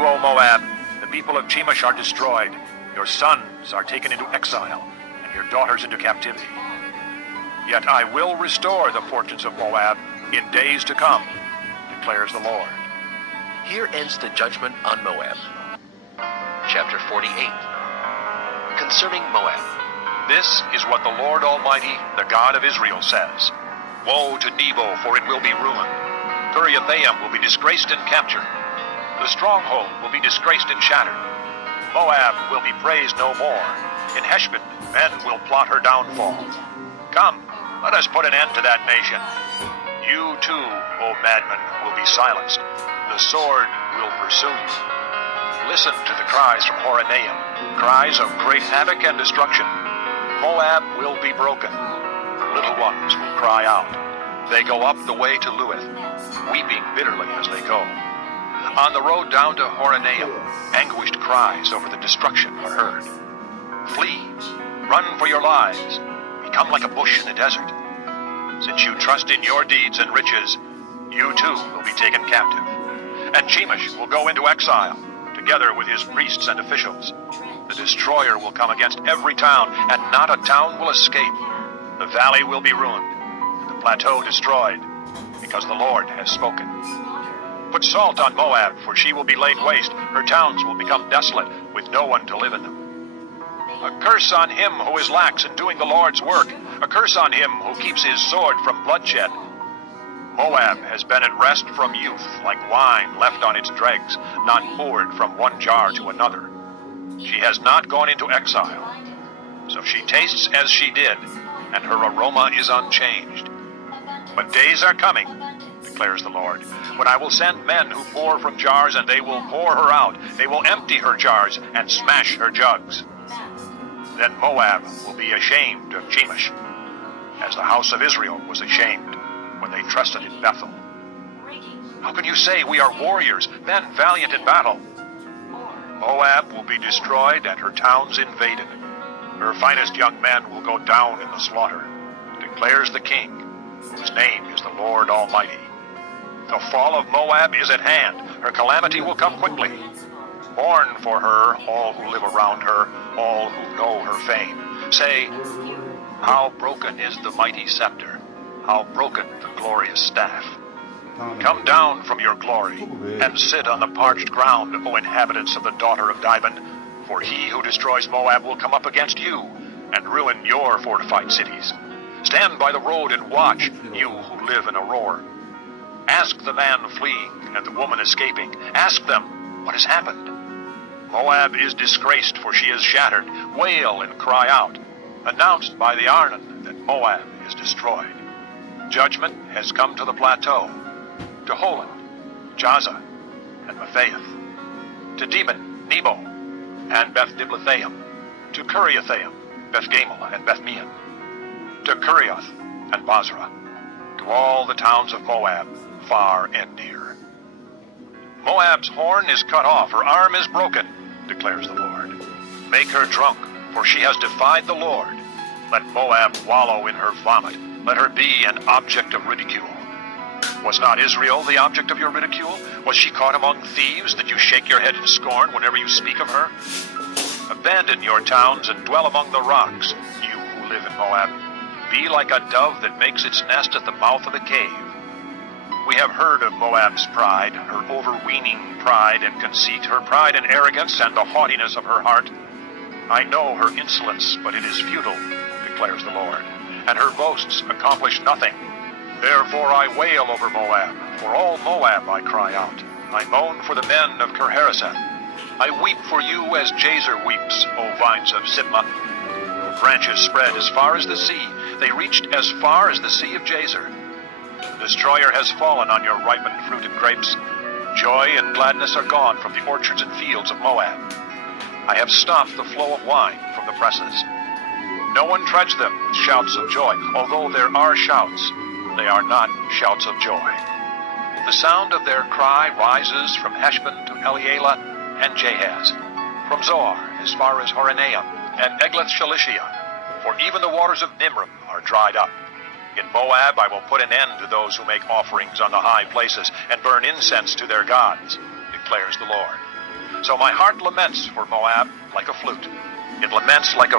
O Moab, the people of Chemosh are destroyed. Your sons are taken into exile, and your daughters into captivity. Yet I will restore the fortunes of Moab in days to come, declares the Lord. Here ends the judgment on Moab. Chapter 48. Concerning Moab. This is what the Lord Almighty, the God of Israel, says. Woe to Nebo, for it will be ruined. Kiriathaim will be disgraced and captured. The stronghold will be disgraced and shattered. Moab will be praised no more. In Heshbon, men will plot her downfall. Come, let us put an end to that nation. You too, O madmen, will be silenced. The sword will pursue you. Listen to the cries from Horonaim, cries of great havoc and destruction. Moab will be broken. Little ones will cry out. They go up the way to Luith, weeping bitterly as they go. On the road down to Horonaim, anguished cries over the destruction are heard. Flee, run for your lives, become like a bush in the desert. Since you trust in your deeds and riches, you too will be taken captive. And Chemosh will go into exile, together with his priests and officials. The destroyer will come against every town, and not a town will escape. The valley will be ruined, and the plateau destroyed, because the Lord has spoken. Put salt on Moab, for she will be laid waste. Her towns will become desolate, with no one to live in them. A curse on him who is lax in doing the Lord's work. A curse on him who keeps his sword from bloodshed. Moab has been at rest from youth, like wine left on its dregs, not poured from one jar to another. She has not gone into exile, so she tastes as she did, and her aroma is unchanged. But days are coming, declares the Lord, when I will send men who pour from jars, and they will pour her out. They will empty her jars and smash her jugs. Then Moab will be ashamed of Chemosh, as the house of Israel was ashamed when they trusted in Bethel. How can you say we are warriors, men valiant in battle? Moab will be destroyed and her towns invaded. Her finest young men will go down in the slaughter, declares the King, whose name is the Lord Almighty. The fall of Moab is at hand. Her calamity will come quickly. Mourn for her, all who live around her, all who know her fame. Say, how broken is the mighty scepter, how broken the glorious staff. Come down from your glory, and sit on the parched ground, O inhabitants of the daughter of Dibon, for he who destroys Moab will come up against you, and ruin your fortified cities. Stand by the road and watch, you who live in Aroer. Ask the man fleeing and the woman escaping. Ask them, what has happened? Moab is disgraced, for she is shattered. Wail and cry out. Announced by the Arnon that Moab is destroyed. Judgment has come to the plateau, to Holon, Jaza, and Mephaeth, to Dibon, Nebo, and Beth-Diblathaim, to Kiriathaim, Beth-Gamel, and Beth-Meon, to Kerioth and Basra, to all the towns of Moab, far and near. Moab's horn is cut off, her arm is broken, declares the Lord. Make her drunk, for she has defied the Lord. Let Moab wallow in her vomit. Let her be an object of ridicule. Was not Israel the object of your ridicule? Was she caught among thieves, that you shake your head in scorn whenever you speak of her? Abandon your towns and dwell among the rocks, you who live in Moab. Be like a dove that makes its nest at the mouth of a cave. We have heard of Moab's pride, her overweening pride and conceit, her pride and arrogance, and the haughtiness of her heart. I know her insolence, but it is futile, declares the Lord, and her boasts accomplish nothing. Therefore I wail over Moab, for all Moab I cry out. I moan for the men of Kirharaseth. I weep for you as Jazer weeps, O vines of Sibmah. The branches spread as far as the sea. They reached as far as the sea of Jazer. The destroyer has fallen on your ripened fruit and grapes. Joy and gladness are gone from the orchards and fields of Moab. I have stopped the flow of wine from the presses. No one treads them with shouts of joy. Although there are shouts, they are not shouts of joy. The sound of their cry rises from Heshbon to Elealeh and Jahaz, from Zoar as far as Horonaim and Eglath-Shalishah, for even the waters of Nimrim are dried up. In Moab I will put an end to those who make offerings on the high places and burn incense to their gods, declares the Lord. So my heart laments for Moab like a flute. It laments like a